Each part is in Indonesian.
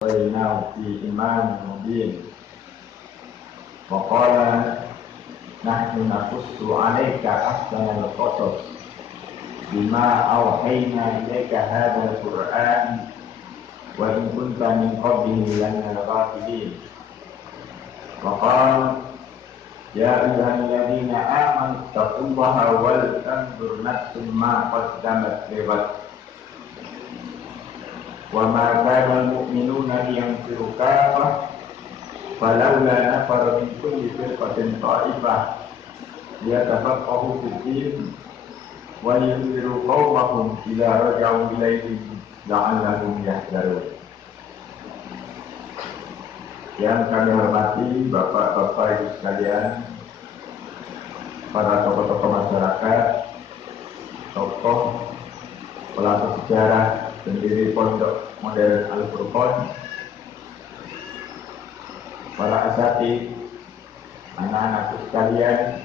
بينه في إمام مبين وقال نحن نقص عليك أحسن القصص بما أوحينا إليك هذا القرآن وإن كنت من قبله لمن الغافلين وقال يا أيها الذين آمنوا اتقوا الله ولتنظر نفس ما قدمت لغد وما كان المؤمنون لينفروا كافة فلولا نفر من كل فرقة طائفة ليتفقهوا في الدين ولينذروا قومهم إذا رجعوا إليهم لعلهم يحذرون. Yang kami hormati Bapak-bapak Ibu sekalian, para tokoh-tokoh masyarakat, tokoh pelaku sejarah, pendiri Pondok Modern Al-Furqon, para asatidz, anak-anakku sekalian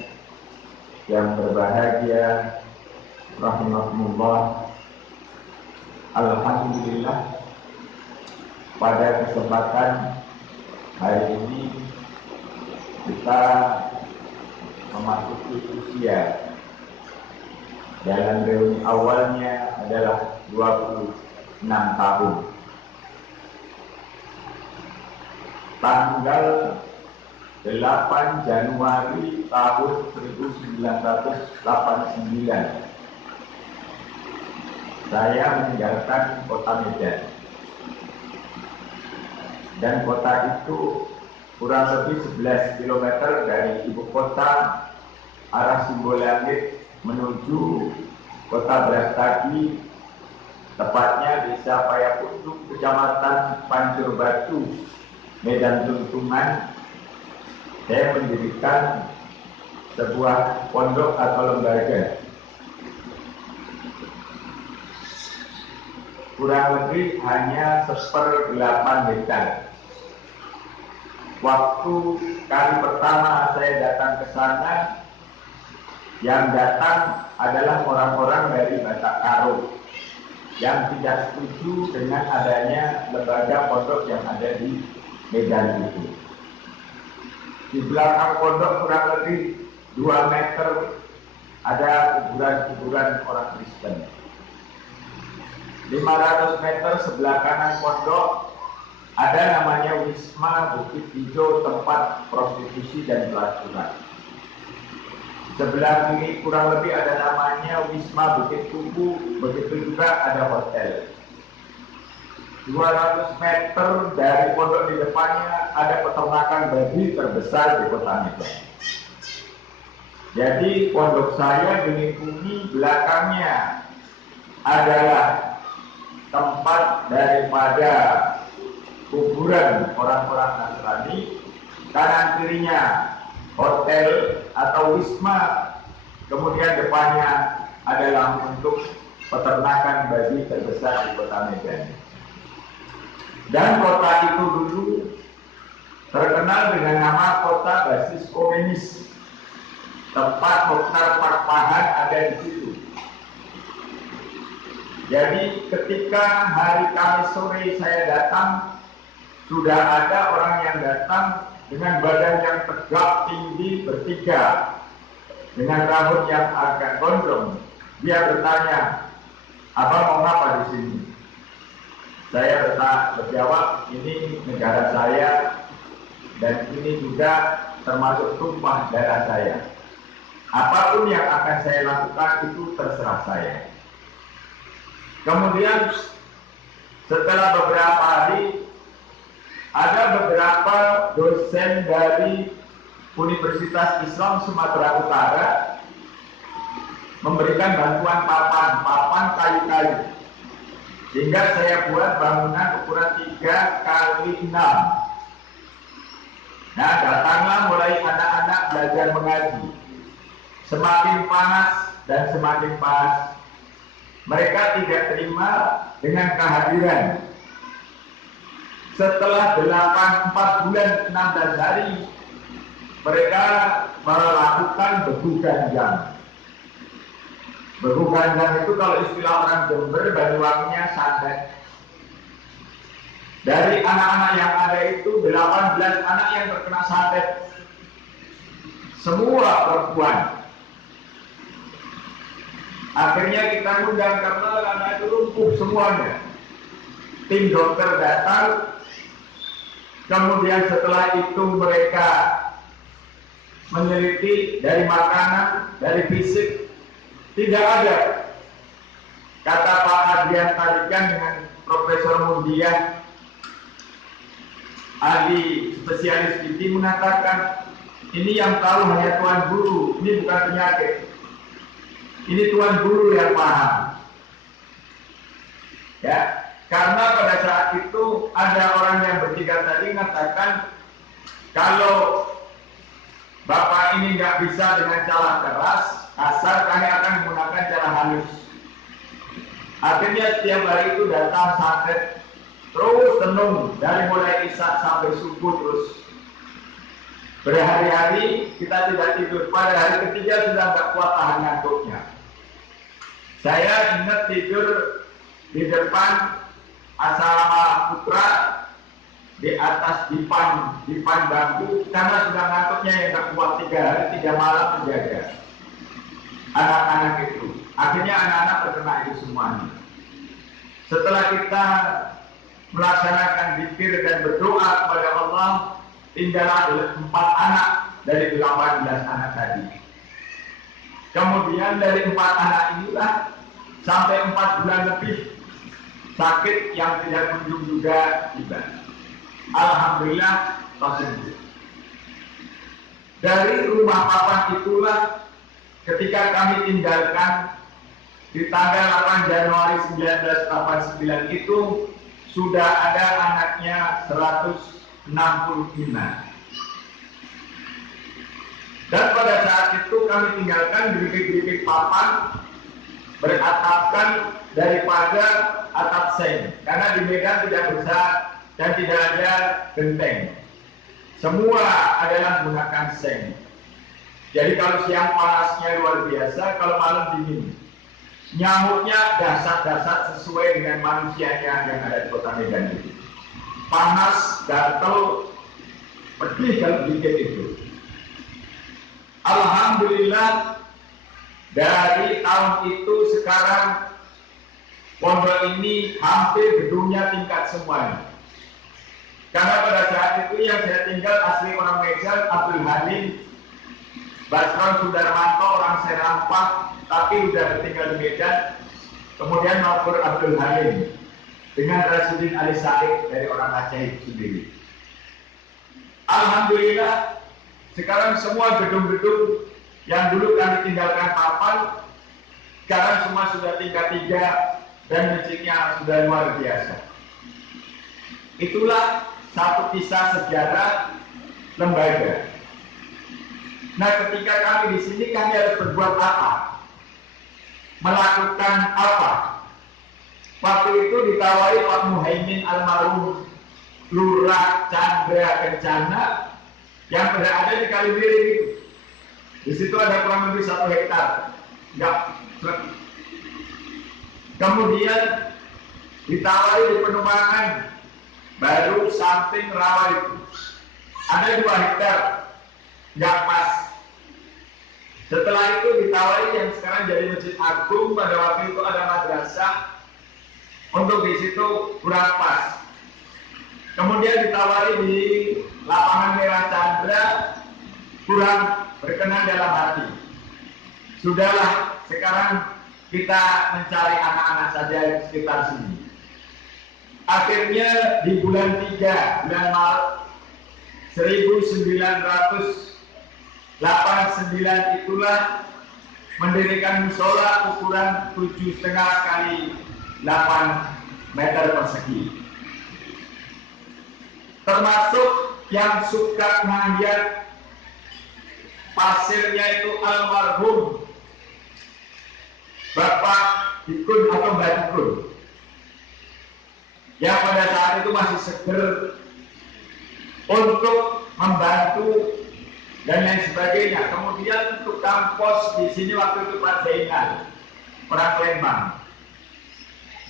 yang berbahagia, rahimahumullah. Alhamdulillah, pada kesempatan hari ini kita memasuki usia. Dalam reuni awalnya adalah 26 tahun. Tanggal 8 Januari tahun 1989 saya meninggalkan kota Medan. Dan kota itu kurang lebih 11 km dari ibu kota arah Simbolangit menuju kota Brastagi, tepatnya desa Payakutuk, kecamatan Pancur Batu, Medan Tuntungan. Saya mendirikan sebuah pondok atau lembaga. Kurang lebih hanya 1/8 hektar. Waktu kali pertama saya datang ke sana, yang datang adalah orang-orang dari Batak Karo yang tidak setuju dengan adanya lembaga pondok yang ada di Medan itu. Di belakang pondok kurang lebih 2 meter ada kuburan-kuburan orang Kristen. 500 meter sebelah kanan pondok ada namanya Wisma Bukit Hijau, tempat prostitusi dan pelacuran. Sebelah kiri kurang lebih ada namanya Wisma Bukit Tumpu, begitu juga ada hotel. 200 meter dari pondok di depannya ada peternakan babi terbesar di kota Medan. Jadi pondok saya dilingkungi belakangnya adalah tempat daripada kuburan orang-orang Nasrani, kanan kirinya hotel atau wisma, kemudian depannya adalah untuk peternakan babi terbesar di kota Medan. Dan kota itu dulu terkenal dengan nama kota basis komunis. Tempat Mokhtar Pakpahan ada di situ. Jadi ketika hari Kamis sore saya datang, sudah ada orang yang datang dengan badan yang tegak tinggi bertiga, dengan rambut yang agak gondrong. Dia bertanya, "Abang mau apa di sini?" Saya berjawab, "Ini negara saya dan ini juga termasuk tumpah darah saya. Apapun yang akan saya lakukan itu terserah saya." Kemudian setelah beberapa hari ada beberapa dosen dari Universitas Islam Sumatera Utara memberikan bantuan papan kayu-kayu, sehingga saya buat bangunan ukuran 3x6. Nah, datanglah mulai anak-anak belajar mengaji. Semakin panas dan semakin panas, mereka tidak terima dengan kehadiran. Setelah 4 bulan 16 hari, mereka melakukan beku ganjang. Beku ganjang itu kalau istilah orang Jember, Banyuwanginya santet. Dari anak-anak yang ada itu 18 anak yang terkena santet. Semua perempuan. Akhirnya kita undang karena anak itu lumpuh semuanya. Tim dokter datang. Kemudian setelah itu mereka meneliti dari makanan, dari fisik, tidak ada. Kata Pak Adrian Tarikan dengan Profesor Mundiah, ahli spesialis gizi, mengatakan ini yang tahu hanya Tuan Guru, ini bukan penyakit. Ini Tuan Guru yang paham. Ya, karena pada saat itu ada orang yang bertiga tadi mengatakan kalau Bapak ini nggak bisa dengan cara keras, asal kami akan menggunakan cara halus. Akhirnya setiap hari itu datang santet terus tenung dari mulai isya sampai subuh terus. Berhari-hari kita tidak tidur. Pada hari ketiga sudah nggak kuat tahan ngantuknya. Saya ingat tidur di depan asrama putra di atas dipan bambu karena sudah ngantuknya yang nggak kuat 3 hari 3 malam menjaga anak-anak itu. Akhirnya anak-anak terkena itu semuanya. Setelah kita melaksanakan zikir dan berdoa kepada Allah, tinggallah 4 anak dari 18 anak tadi. Kemudian dari 4 anak inilah sampai 4 bulan lebih sakit yang tidak kunjung juga tiba. Alhamdulillah sembuh. Dari rumah papan itulah ketika kami tinggalkan di tanggal 8 Januari 1989 itu sudah ada anaknya 165. Dan pada saat itu kami tinggalkan geripik-geripik papan beratapkan daripada atap seng, karena di Medan tidak besar dan tidak ada genteng. Semua adalah menggunakan seng. Jadi kalau siang panasnya luar biasa, kalau malam dingin. Nyamuknya dasar-dasar sesuai dengan manusianya yang ada di kota Medan itu. Panas, gatal, pedih kalau dikit itu. Alhamdulillah dari tahun itu sekarang pondok ini hampir gedungnya tingkat semuanya. Karena pada saat itu yang saya tinggal asli orang Medan, Abdul Halim, Basron Sudarmanto orang Serampah, tapi sudah tinggal di Medan. Kemudian Mabur Abdul Halim dengan Rasudin Ali Said dari orang Aceh itu sendiri. Alhamdulillah sekarang semua gedung-gedung yang dulu kami tinggalkan papan, sekarang semua sudah tingkat 3 dan masjidnya sudah luar biasa. Itulah satu kisah sejarah lembaga. Nah, ketika kami di sini kami harus berbuat apa? Melakukan apa? Waktu itu ditawari Pak Muhaimin almarhum Lurah Chandra Kencana yang berada di Kalibiring itu. Di situ ada kurang lebih 1 hektar. Enggak. Kemudian ditawari di Penumangan baru samping rawa itu. Ada 2 hektar. Enggak pas. Setelah itu ditawari yang sekarang jadi Masjid Agung, pada waktu itu ada madrasah. Untuk di situ kurang pas. Kemudian ditawari di Lapangan Merah Chandra, kurang berkenan dalam hati. Sudahlah, sekarang kita mencari anak-anak saja di sekitar sini. Akhirnya di bulan 3, bulan Maret 1989 itulah mendirikan musola ukuran 7,5 kali 8 meter persegi. Termasuk yang suka mengajar pasirnya itu almarhum Bapak Dikun atau Mbak Dikun, yang pada saat itu masih seger untuk membantu dan lain sebagainya. Kemudian tukang pos di sini waktu itu Pak Zainal, orang Lembang,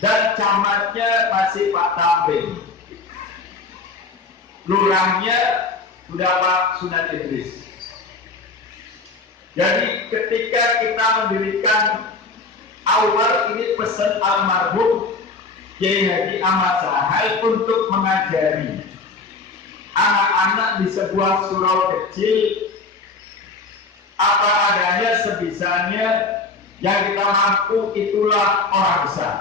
dan camatnya masih Pak Tamrin. lurahnya sudah Pak Sunan Idris. Jadi ketika kita mendirikan awal ini pesan almarhum Kiai Haji Ahmad Sahal untuk mengajari anak-anak di sebuah surau kecil apa adanya sebisanya, yang kita mampu itulah orang besar.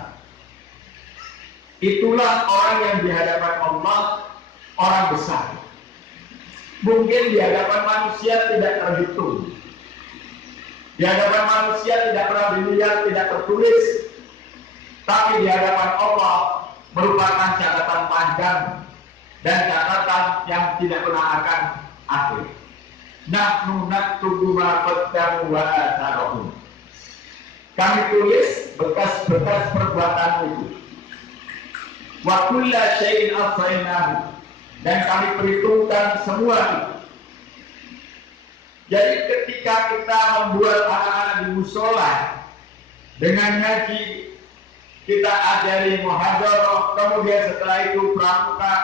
Itulah orang yang di hadapan Allah orang besar. Mungkin di hadapan manusia tidak terhitung, di hadapan manusia tidak pernah dilihat, tidak tertulis, tapi di hadapan Allah merupakan catatan panjang dan catatan yang tidak pernah akan akhir. Nahnu naktubu ma qaddamu wa atharahum. Kami tulis bekas-bekas perbuatan itu. Wa kulla syai'in ahsaynahu, dan kami perhitungkan semua itu. Jadi ketika kita membuat anak-anak di musola dengan ngaji, kita ajari muhadharah, kemudian setelah itu pramuka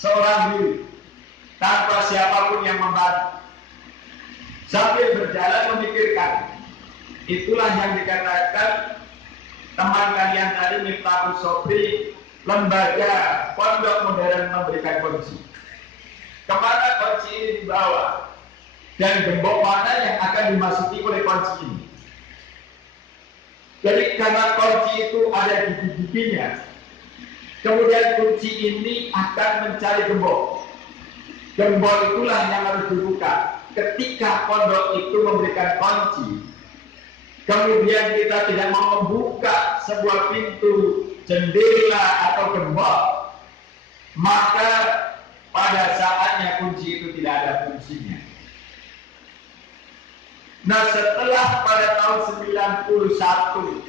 seorang diri tanpa siapapun yang membantu, sambil berjalan memikirkan. Itulah yang dikatakan teman kalian tadi, Miftahul Sobri, lembaga pondok modern memberikan kunci. Kemana kunci ini dibawa? Dan gembok mana yang akan dimasuki oleh kunci ini? Jadi karena kunci itu ada di giginya, kemudian kunci ini akan mencari gembok. Gembok itulah yang harus dibuka. Ketika pondok itu memberikan kunci, kemudian kita tidak mau membuka sebuah pintu, jendela atau gembok, maka pada saatnya kunci itu tidak ada fungsinya. Nah, setelah pada tahun 91,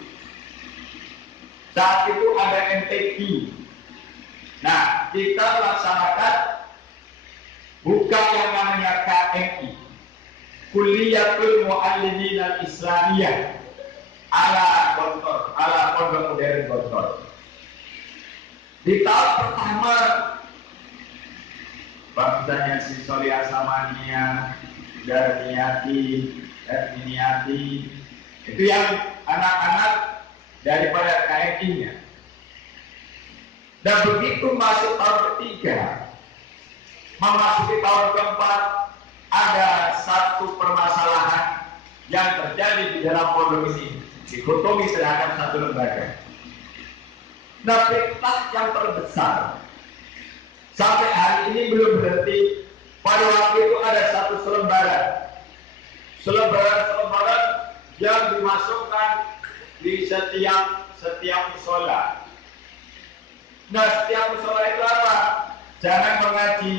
saat itu ada MTQ. Nah, kita laksanakan buka yang namanya KMI, Kulliyatul Muallimin Al-Islamiyah ala Gontor, ala Pondok Modern Gontor. Di tahun pertama, bangsa si Solia Samania, Darniati, Erminiati, itu yang anak-anak daripada KMI-nya. Dan begitu masuk tahun ketiga, memasuki tahun keempat, ada satu permasalahan yang terjadi di dalam pondok ini, dikotomi terhadap satu lembaga. Nah, fitnah yang terbesar sampai hari ini belum berhenti. Pada waktu itu ada satu selebaran yang dimasukkan di setiap musola. Nah, setiap musola itu apa? Jangan mengaji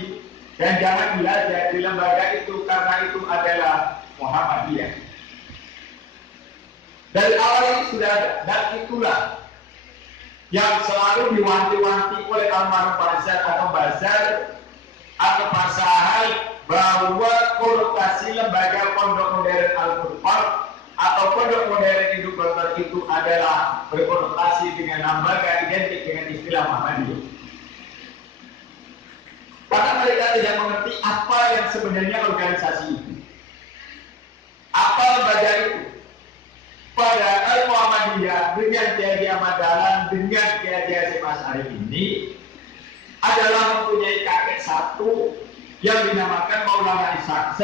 dan jangan belajar di lembaga itu, karena itu adalah Muhammadiyah. Dari awal ini sudah ada, dan itulah yang selalu diwanti-wanti oleh almarhum Bazar atau Pak Sahal, bahwa konotasi lembaga Pondok Modern Al-Qur'an atau Pondok Modern Induk Gontor itu adalah berkonotasi dengan lembaga identik dengan istilah Muhammadiyah. Karena mereka tidak mengerti apa yang sebenarnya organisasi itu, apa lembaga itu. Padahal Muhammadiyah dengan Kiai Ahmad Dahlan, dengan Kiai Hasyim Asy'ari ini adalah mempunyai kakek satu yang dinamakan Maulana Ishaq,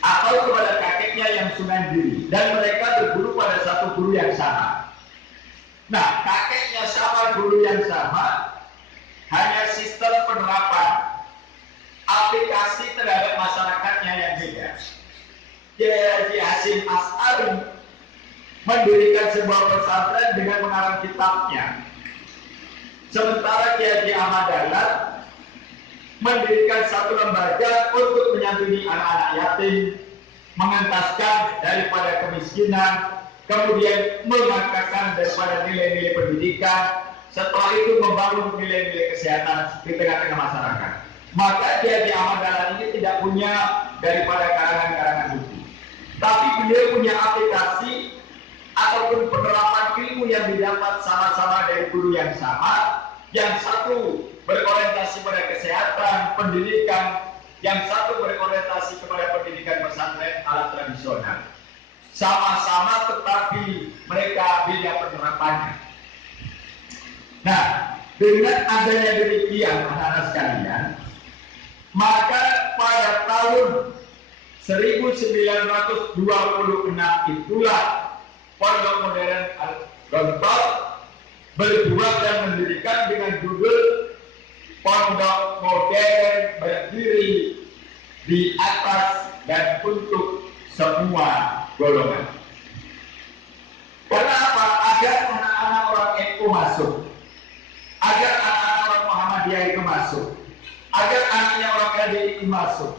atau kepada kakeknya yang Sunan Giri, dan mereka berguru pada satu guru yang sama. Nah, kakeknya sama, guru yang sama, hanya sistem penerapan aplikasi terhadap masyarakatnya yang beda. Kiai Hasyim Asy'ari mendirikan sebuah pesantren dengan mengarang kitabnya, sementara Kiai Ahmad Dahlan mendirikan satu lembaga untuk menyantuni anak-anak yatim, mengentaskan daripada kemiskinan, kemudian mengangkatkan daripada nilai-nilai pendidikan, setelah itu membangun nilai-nilai kesehatan di tengah-tengah masyarakat. Maka Kiai Ahmad Dahlan ini tidak punya daripada karangan-karangan buku, tapi beliau punya aplikasi ataupun penerapan ilmu yang didapat sama-sama dari guru yang sama, yang satu berorientasi berorientasi pada kesehatan, pendidikan, yang satu berorientasi kepada pendidikan pesantren ala tradisional. Sama-sama tetapi mereka beda penerapannya. Nah, dengan adanya demikian anak-anak sekalian, maka pada tahun 1926 itulah Pondok Modern Al-Gontor berbuat dan mendirikan dengan judul Pondok Modern Berdiri di Atas dan Untuk Semua Golongan. Karena apa? Agar anak-anak orang NU masuk, agar anak-anak orang Muhammadiyah itu masuk, agar anaknya orang LDI masuk,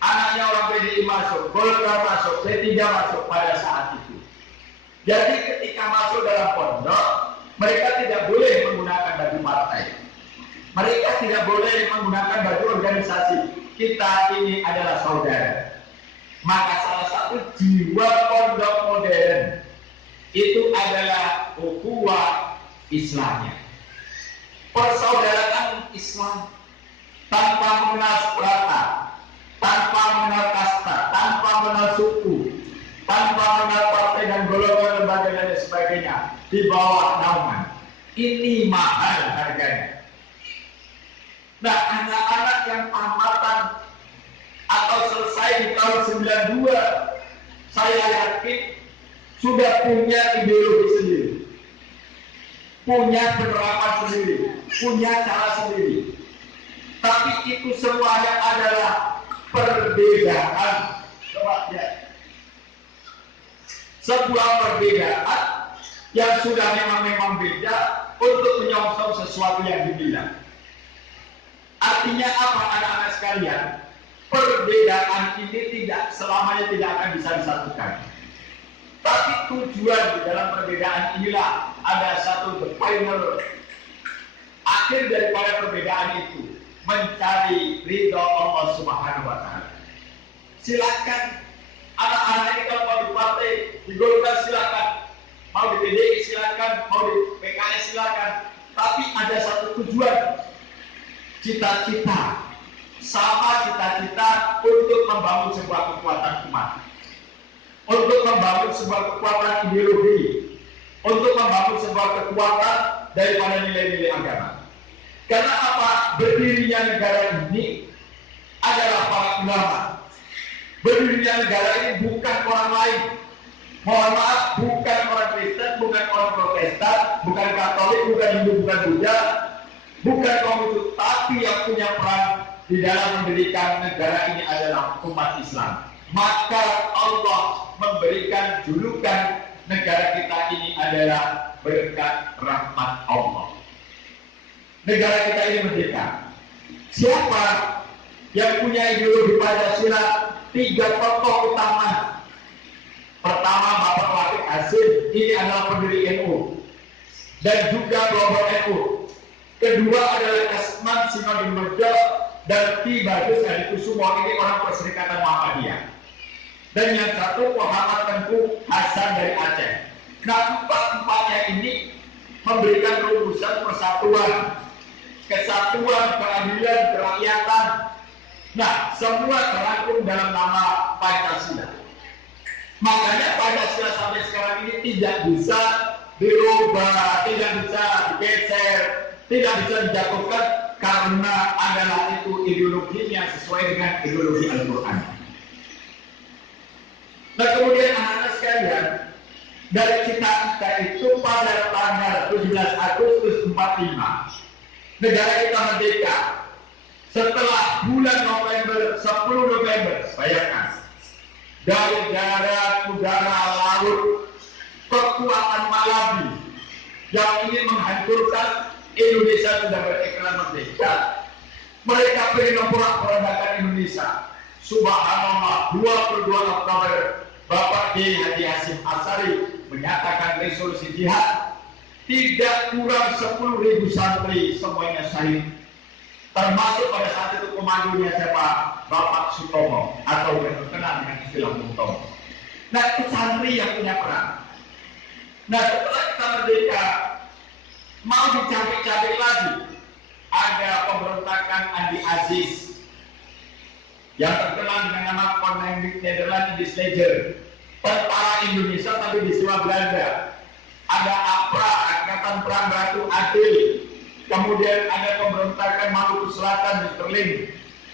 anaknya orang PDI masuk, Golkar masuk, P3 masuk pada saat itu. Jadi ketika masuk dalam pondok, mereka tidak boleh menggunakan baju partai. Mereka tidak boleh menggunakan baju organisasi. Kita ini adalah saudara. Maka salah satu jiwa pondok modern itu adalah ukhuwah Islamnya. Persaudaraan Islam tanpa mengenal strata, tanpa mengenal kasta, tanpa mengenal suku, tanpa mengenal partai dan golongan lembaga dan sebagainya di bawah naungan. Ini mahal harganya. Nah, anak-anak yang tamatan atau selesai di tahun 92, saya yakin sudah punya ideologi sendiri, punya penerapan sendiri, punya cara sendiri. Tapi itu semuanya adalah perbedaan. Coba ya. Sebuah perbedaan yang sudah memang beda untuk menyongsong sesuatu yang dibilang. Artinya apa anak-anak sekalian? Perbedaan ini tidak selamanya tidak akan bisa disatukan. Tapi tujuan di dalam perbedaan inilah ada satu the final akhir daripada perbedaan itu, mencari ridho Allah Subhanahu wa taala. Silakan anak-anak ini kalau mau di partai, di Golkar silakan, mau di PDI silakan, mau di PKS silakan. Tapi ada satu tujuan, cita-cita, sama cita-cita untuk membangun sebuah kekuatan umat, untuk membangun sebuah kekuatan ideologi, untuk membangun sebuah kekuatan daripada nilai-nilai agama. Karena apa? Berdirinya negara ini adalah para ulama. Berdirinya negara ini bukan orang lain. Mohon maaf, bukan orang Kristen, bukan orang Protestan, bukan Katolik, bukan Hindu, bukan Buddha, bukan kaum itu, tapi yang punya peran di dalam mendirikan negara ini adalah umat Islam. Maka Allah memberikan julukan negara kita ini adalah berkat rahmat Allah. Negara kita ini merdeka. Siapa yang punya ideologi Pancasila? 3 tokoh utama. Pertama, Bapak Wahid Hasim, ini adalah pendiri NU dan juga kelompok NU. Kedua adalah Kasman Sinodimorjo dan Ki Bagus Adikusumo, ini orang Perserikatan Muhammadiyah. Dan yang satu Muhammad Tengku Hasan dari Aceh. Nah, empat-empatnya ini memberikan rumusan persatuan, kesatuan, keadilan, kerakyatan. Nah, semua terangkum dalam nama Pancasila. Makanya Pancasila sampai sekarang ini tidak bisa dirubah, tidak bisa digeser, tidak bisa dijatuhkan karena adalah itu ideologinya sesuai dengan ideologi Al-Quran. Nah, kemudian anak-anak sekalian, dari cita-cita itu pada tanggal 17 Agustus 45 negara kita merdeka. Setelah bulan November, 10 November, bayangkan, dari darat, udara, laut, kekuatan Malabi yang ingin menghancurkan Indonesia sudah berikrar merdeka. Mereka ingin memporak-porandakan Indonesia. Subhanallah, 22 Oktober, Bapak Kiai Haji Hasyim Asy'ari menyatakan resolusi jihad. Tidak kurang 10.000 santri semuanya syahid. Termasuk pada saat itu komandonya siapa? Bapak Sutomo atau yang terkenal dengan istilah Bung Tomo. Nah, itu santri yang punya peran. Nah, setelah kita merdeka, mau dicabik-cabik lagi. ada pemberontakan Andi Aziz yang terkenal dengan nama Koningin Nederland di Sleger, tentara Indonesia tapi di sebelah Belanda. Ada APRA, Angkatan Perang Ratu Adil. Kemudian ada pemberontakan Maluku Selatan di Terling,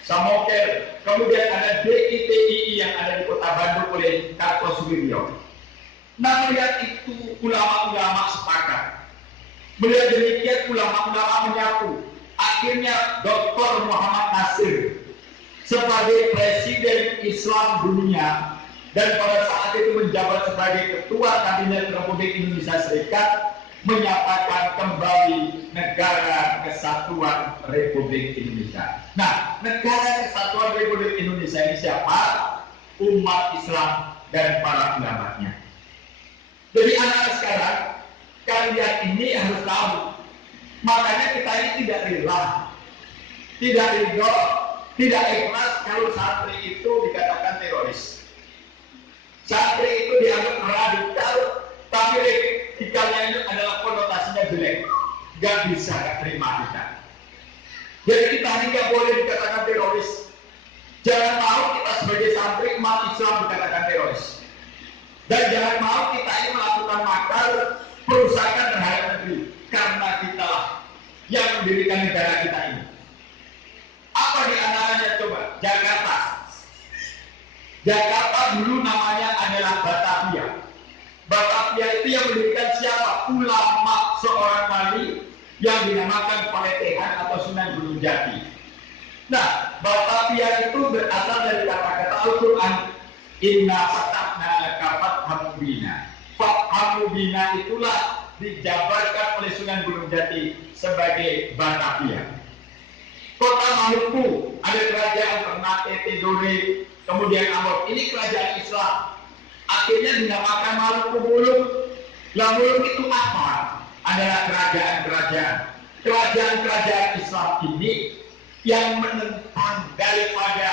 Samoker. Kemudian ada DITII yang ada di Kota Bandung oleh Kartosuwiryo. Nah, melihat itu ulama-ulama sepakat. Melihat demikian ulama-ulama menyatu. Akhirnya Dr. Muhammad Nasir sebagai Presiden Islam Dunia dan pada saat itu menjabat sebagai Ketua Kabinet Republik Indonesia Serikat menyatakan kembali Negara Kesatuan Republik Indonesia. Nah, Negara Kesatuan Republik Indonesia ini siapa? Umat Islam dan para ulamanya. Jadi anak-anak sekarang, kalian ini harus tahu. Makanya kita ini tidak rela, tidak ridho, tidak ikhlas kalau santri itu dikatakan teroris. Santri itu dianggap radikal, tapi radikalnya itu adalah konotasinya jelek. Gak bisa, gak terima kita. Jadi kita ini gak boleh dikatakan teroris. Jangan mau kita sebagai santri umat Islam dikatakan teroris. Dan jangan mau kita ini melakukan makar perusahaan terhadap negeri. Karena kita lah yang mendirikan negara kita ini. Apa di antaranya coba? Jakarta. Jakarta dulu namanya adalah Batavia. Batavia itu yang mendirikan siapa? Ulama seorang wali yang dinamakan Paletehan atau Sunan Gunung Jati. Nah, Batavia itu berasal dari kata-kata Al-Quran. Inna fatahna laka fatham mubina. Fatham mubina itulah dijabarkan oleh Sunan Gunung Jati sebagai Batavia. Kota Maluku ada kerajaan Ternate, Tidore, kemudian Ambon. Ini kerajaan Islam. Akhirnya dinamakan Maluku Muluk. Lah Muluk itu apa? Adalah kerajaan-kerajaan. Kerajaan-kerajaan Islam ini yang menentang daripada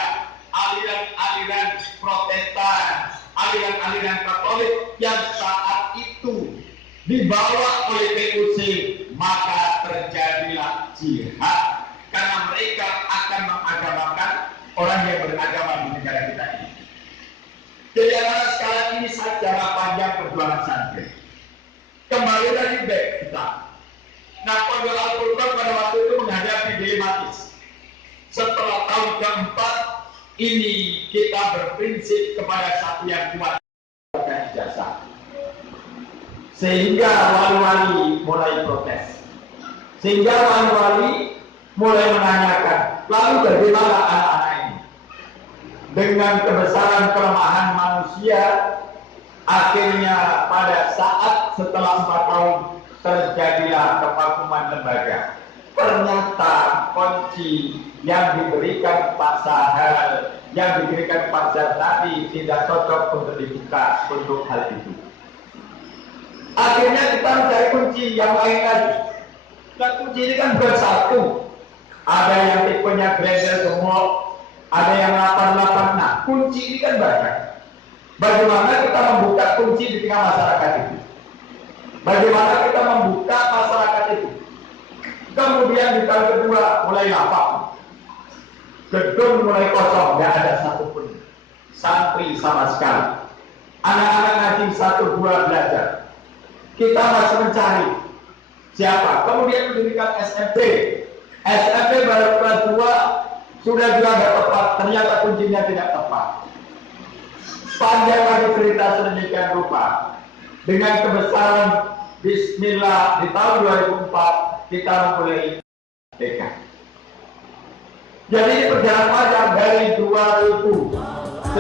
aliran-aliran Protestan, aliran-aliran Katolik yang saat itu dibawa oleh PUC, maka terjadilah jihad karena mereka akan mengagamakan orang yang beragama di negara kita ini. Jadi anak sekarang ini sejarah panjang perjuangan santri. Kembali lagi back kita. Nah, Pondok Al-Furqan pada waktu itu menghadapi dilematis. Setelah tahun keempat ini kita berprinsip kepada satu yang kuat, bukan ijazah. Sehingga wali-wali mulai protes. Sehingga wali-wali mulai menanyakan, lalu bagaimana anak-anak ini? Dengan kebesaran kelemahan manusia, akhirnya pada saat setelah 4 tahun terjadilah kevakuman lembaga. Ternyata kunci yang diberikan Pak Sahal, yang diberikan Pak Zartadi tidak cocok untuk dibuka untuk hal itu. Akhirnya kita mencari kunci yang lain lagi. Dan kunci ini kan bukan satu. Ada yang tipenya Grendel gemuk, ada yang 88. Nah, kunci ini kan banyak. Bagaimana kita membuka kunci di tengah masyarakat itu? Bagaimana kita membuka masyarakat itu? Kemudian di tahun kedua mulai lapang. Gedung mulai kosong, tidak ada satupun santri sama sekali. Anak-anak ngaji 1-2 belajar. Kita masih mencari siapa. Kemudian mendirikan SMP. SMP baru kelas 2 sudah juga tidak tepat. Ternyata kuncinya tidak tepat. Panjang lagi cerita sedemikian rupa. Dengan kebesaran Bismillah di tahun 2004 kita memulai TK. Jadi perjalanan panjang dari 1900